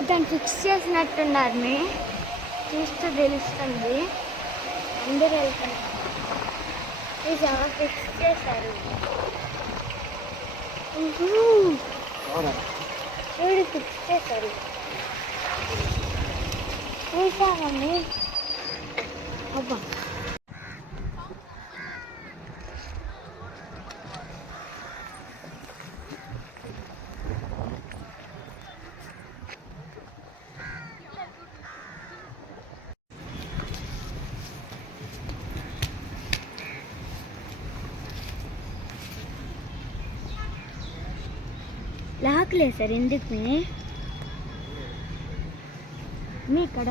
దాన్ని ఫిక్స్ చేసినట్టున్నారు మీ. చూస్తే తెలుస్తుంది. అందరూ వెళ్తున్నారు. ఇది ఫిక్స్ చేశారు. చూడు ఫిక్స్ చేశారు. చూసామని అబ్బా. లాక్లే సార్ ఎందుకు మీ మీ ఇక్కడ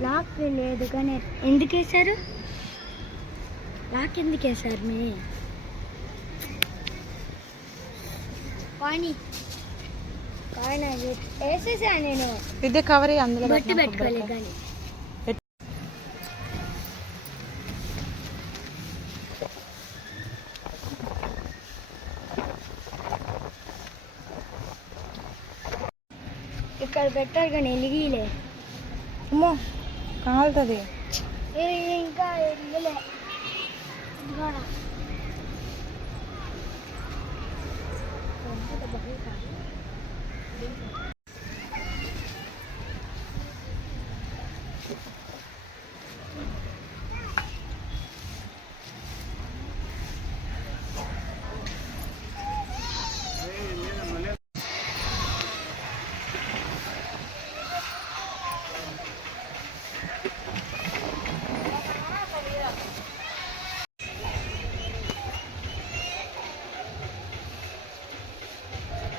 లాక్ లేదు కానీ ఎందుకు వేశారు లాక్ ఎందుకు వేశారు మీ? కానీ కానీ అది. వేసేసా నేను. ఇదే కవర్ అందులో బొట్టు పెట్టుకోలేదు. కానీ. ఇక్కడ పెట్టారు కానీ ఎలిగిలే అమ్మో. కాలుతుంది. ఇంకా ఎలిగలే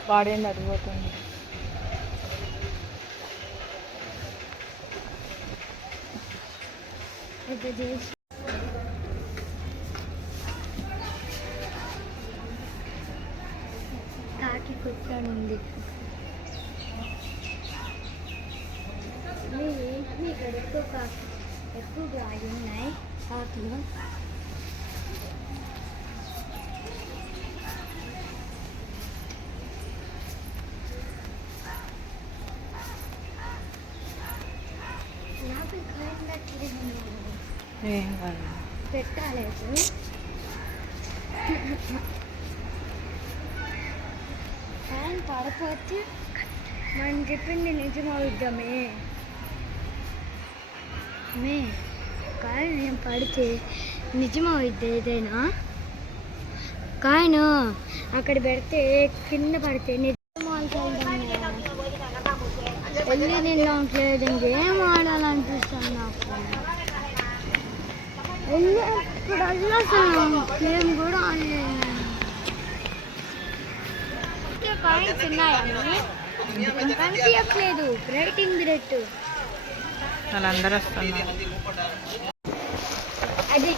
వాడేంది అడిగిపోతుంది కాకి కుట్టాను ఉంది. మీ మీ ఇక్కడ ఎక్కువ కాకి ఎక్కువ గాలి ఉన్నాయి. కాకులు. ఏం కాదు. ఫ్యాన్ పడపోతే మనం చెప్పింది నిజమవుద్దామే మే కాయలు నేను పడితే నిజమవుద్ది ఏదైనా? కాయను అక్కడ పెడితే కింద పడితే నిజమవుతుంది వెళ్ళి నేను ఉండలేదు వెళ్ళినప్పుడల్లా అసలు కూడా ఆడలేదు కాయిన్స్ ఉన్నాయని కనిపించట్లేదు. రేట్ వాళ్ళందరూ వస్తున్నారు అది